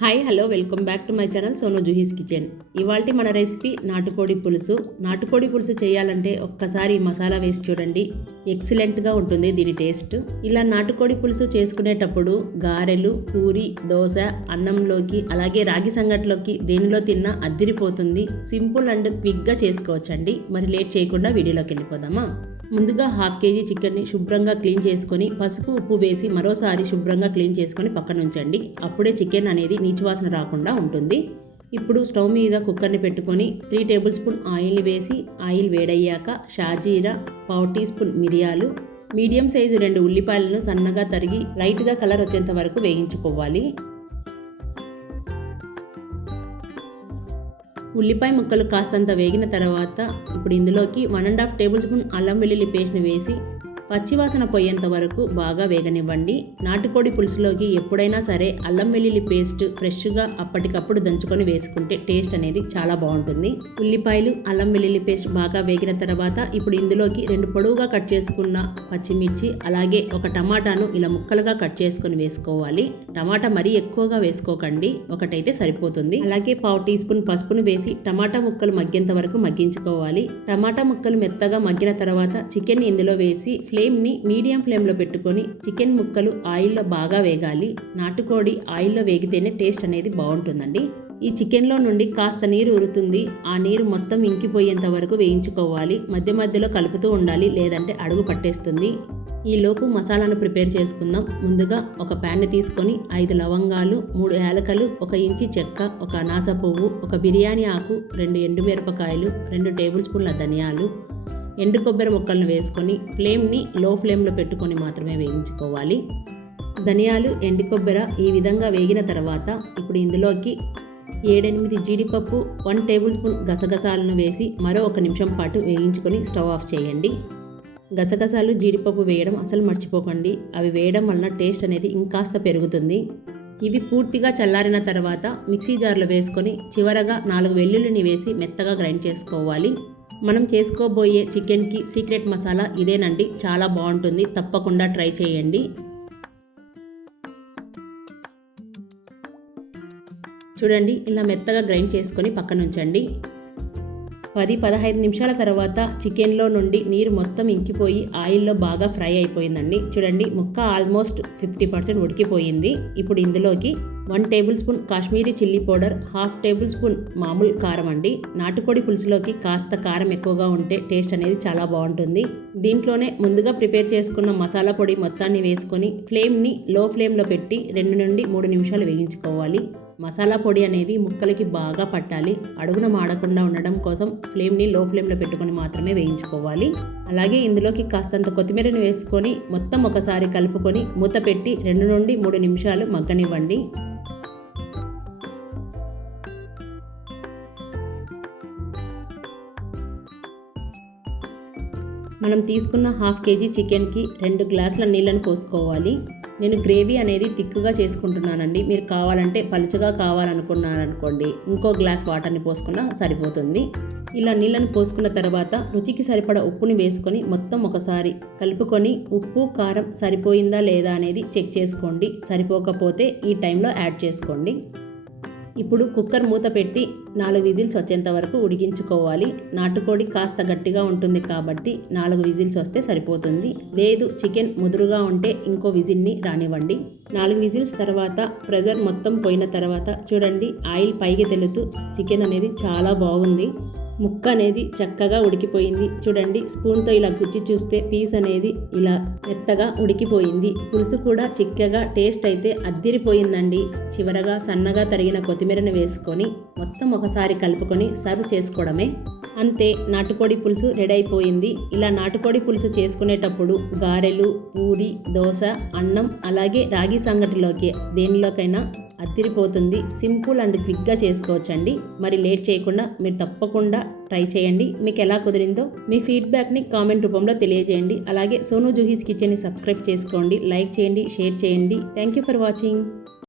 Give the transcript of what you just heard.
Hi hello welcome back to my channel Sonu Juhi's kitchen. ఇవాల్టి మన recipe నాటుకోడి పులుసు. నాటుకోడి పులుసు చేయాలంటే ఒక్కసారి మసాలా వేసి చూడండి, ఎక్సలెంట్గా ఉంటుంది దీని టేస్ట్. ఇలా నాటుకోడి పులుసు చేసుకునేటప్పుడు గారెలు, పూరి, దోశ, అన్నంలోకి అలాగే రాగి సంగట్లోకి దేనిలో తిన్నా అద్దిరిపోతుంది. సింపుల్ అండ్ క్విక్గా చేసుకోవచ్చండి. మరి లేట్ చేయకుండా వీడియోలోకి వెళ్ళిపోదామా. ముందుగా 1/2 kg చికెన్ని శుభ్రంగా క్లీన్ చేసుకొని పసుపు ఉప్పు వేసి మరోసారి శుభ్రంగా క్లీన్ చేసుకొని పక్కన ఉంచండి. అప్పుడే చికెన్ అనేది నీచువాసన రాకుండా ఉంటుంది. ఇప్పుడు స్టవ్ మీద కుక్కర్ని పెట్టుకొని 3 టేబుల్ స్పూన్ ఆయిల్ని వేసి ఆయిల్ వేడయ్యాక షాజీరా, 1/2 టీ స్పూన్ మిరియాలు, మీడియం సైజు 2 ఉల్లిపాయలను సన్నగా తరిగి లైట్గా కలర్ వచ్చేంత వరకు వేయించుకోవాలి. ఉల్లిపాయ ముక్కలు కాస్తంత వేగిన తర్వాత ఇప్పుడు ఇందులోకి 1.5 టేబుల్ స్పూన్ అల్లం వెల్లుల్లి పేస్ట్ని వేసి పచ్చివాసన పోయేంత వరకు బాగా వేగనివ్వండి. నాటుకోడి పులుసులోకి ఎప్పుడైనా సరే అల్లం వెల్లుల్లి పేస్ట్ ఫ్రెష్గా అప్పటికప్పుడు దంచుకొని వేసుకుంటే టేస్ట్ అనేది చాలా బాగుంటుంది. ఉల్లిపాయలు, అల్లం వెల్లుల్లి పేస్ట్ బాగా వేగిన తర్వాత ఇప్పుడు ఇందులోకి 2 పొడవుగా కట్ చేసుకున్న పచ్చిమిర్చి అలాగే ఒక టమాటాను ఇలా ముక్కలుగా కట్ చేసుకొని వేసుకోవాలి. టమాటా మరీ ఎక్కువగా వేసుకోకండి, ఒకటైతే సరిపోతుంది. అలాగే 1/2 టీ స్పూన్ పసుపును వేసి టమాటా ముక్కలు మగ్గేంత వరకు మగ్గించుకోవాలి. టమాటా ముక్కలు మెత్తగా మగ్గిన తర్వాత చికెన్ ఇందులో వేసి ఫ్లేమ్ని మీడియం ఫ్లేమ్లో పెట్టుకొని చికెన్ ముక్కలు ఆయిల్లో బాగా వేగాలి. నాటుకోడి ఆయిల్లో వేగితేనే టేస్ట్ అనేది బాగుంటుందండి. ఈ చికెన్లో నుండి కాస్త నీరు ఉరుతుంది. ఆ నీరు మొత్తం ఇంకిపోయేంత వరకు వేయించుకోవాలి. మధ్య మధ్యలో కలుపుతూ ఉండాలి, లేదంటే అడుగు పట్టేస్తుంది. ఈ లోపు మసాలాను ప్రిపేర్ చేసుకుందాం. ముందుగా ఒక ప్యాన్ని తీసుకొని 5 లవంగాలు, 3 యాలకలు, 1 ఇంచి చెక్క, 1 అనాస పువ్వు, 1 బిర్యానీ ఆకు, 2 ఎండుమిరపకాయలు, 2 టేబుల్ స్పూన్ల ధనియాలు, ఎండు కొబ్బరి ముక్కలను వేసుకొని ఫ్లేమ్ని లో ఫ్లేమ్లో పెట్టుకొని మాత్రమే వేయించుకోవాలి. ధనియాలు, ఎండు కొబ్బరి ఈ విధంగా వేగిన తర్వాత ఇప్పుడు ఇందులోకి 7-8 జీడిపప్పు, 1 టేబుల్ స్పూన్ గసగసాలను వేసి మరో 1 నిమిషం పాటు వేయించుకొని స్టవ్ ఆఫ్ చేయండి. గసగసాలు, జీడిపప్పు వేయడం అసలు మర్చిపోకండి. అవి వేయడం వలన టేస్ట్ అనేది ఇంకాస్త పెరుగుతుంది. ఇవి పూర్తిగా చల్లారిన తర్వాత మిక్సీ జార్లో వేసుకొని చివరగా 4 వెల్లుల్లిని వేసి మెత్తగా గ్రైండ్ చేసుకోవాలి. మనం చేసుకోబోయే చికెన్కి సీక్రెట్ మసాలా ఇదేనండి, చాలా బాగుంటుంది. తప్పకుండా ట్రై చేయండి. చూడండి, ఇలా మెత్తగా గ్రైండ్ చేసుకొని పక్కన ఉంచండి. 10-15 నిమిషాల తర్వాత చికెన్లో నుండి నీరు మొత్తం ఇంకిపోయి ఆయిల్లో బాగా ఫ్రై అయిపోయిందండి. చూడండి, ముక్క ఆల్మోస్ట్ 50% ఉడికిపోయింది. ఇప్పుడు ఇందులోకి 1 table spoon Kashmiri chilli powder, 1/2 table spoon మామూలు కారం అండి. నాటుకోడి పులుసులోకి కాస్త కారం ఎక్కువగా ఉంటే టేస్ట్ అనేది చాలా బాగుంటుంది. దీంట్లోనే ముందుగా ప్రిపేర్ చేసుకున్న మసాలా పొడి మొత్తాన్ని వేసుకొని ఫ్లేమ్ని లో ఫ్లేమ్లో పెట్టి 2 నుండి 3 నిమిషాలు వేయించుకోవాలి. మసాలా పొడి అనేది ముక్కలకి బాగా పట్టాలి. అడుగున మాడకుండా ఉండడం కోసం ఫ్లేమ్ని లో ఫ్లేమ్లో పెట్టుకొని మాత్రమే వేయించుకోవాలి. అలాగే ఇందులోకి కాస్తంత కొత్తిమీరని వేసుకొని మొత్తం ఒకసారి కలుపుకొని మూత పెట్టి 2 నుండి 3 నిమిషాలు మగ్గనివ్వండి. మనం తీసుకున్న 1/2 kg చికెన్కి 2 గ్లాసుల నీళ్ళని పోసుకోవాలి. నేను గ్రేవీ అనేది తిక్కుగా చేసుకుంటున్నానండి. మీరు కావాలంటే పలుచగా కావాలనుకున్నారనుకోండి, ఇంకో గ్లాస్ వాటర్ని పోసుకున్నా సరిపోతుంది. ఇలా నీళ్ళని పోసుకున్న తర్వాత రుచికి సరిపడా ఉప్పుని వేసుకొని మొత్తం ఒకసారి కలుపుకొని ఉప్పు, కారం సరిపోయిందా లేదా అనేది చెక్ చేసుకోండి. సరిపోకపోతే ఈ టైంలో యాడ్ చేసుకోండి. ఇప్పుడు కుక్కర్ మూత పెట్టి 4 విజిల్స్ వచ్చేంత వరకు ఉడికించుకోవాలి. నాటుకోడి కాస్త గట్టిగా ఉంటుంది కాబట్టి 4 విజిల్స్ వస్తే సరిపోతుంది. లేదు చికెన్ ముదురుగా ఉంటే ఇంకో విజిల్ని రానివ్వండి. 4 విజిల్స్ తర్వాత ప్రెజర్ మొత్తం పోయిన తర్వాత చూడండి, ఆయిల్ పైకి తెలుతూ చికెన్ అనేది చాలా బాగుంది. ముక్క అనేది చక్కగా ఉడికిపోయింది. చూడండి, స్పూన్తో ఇలా గుచ్చి చూస్తే పీస్ అనేది ఇలా మెత్తగా ఉడికిపోయింది. పులుసు కూడా చిక్కగా, టేస్ట్ అయితే అద్దిరిపోయిందండి. చివరగా సన్నగా తరిగిన కొత్తిమీరని వేసుకొని మొత్తం ఒకసారి కలుపుకొని సర్వ్ చేసుకోవడమే. అంతే, నాటుకోడి పులుసు రెడీ అయిపోయింది. ఇలా నాటుకోడి పులుసు చేసుకునేటప్పుడు గారెలు, పూరి, దోశ, అన్నం అలాగే రాగి సంగటిలోకి దేనిలోకైనా అద్దిరిపోతుంది. సింపుల్ అండ్ క్విక్గా చేసుకోవచ్చండి. మరి లేట్ చేయకుండా మీరు తప్పకుండా ట్రై చేయండి. మీకు ఎలా కుదిరిందో మీ ఫీడ్బ్యాక్ని కామెంట్ రూపంలో తెలియజేయండి. అలాగే సోను జుహీస్ కిచెన్ని సబ్స్క్రైబ్ చేసుకోండి, లైక్ చేయండి, షేర్ చేయండి. Thank you for watching.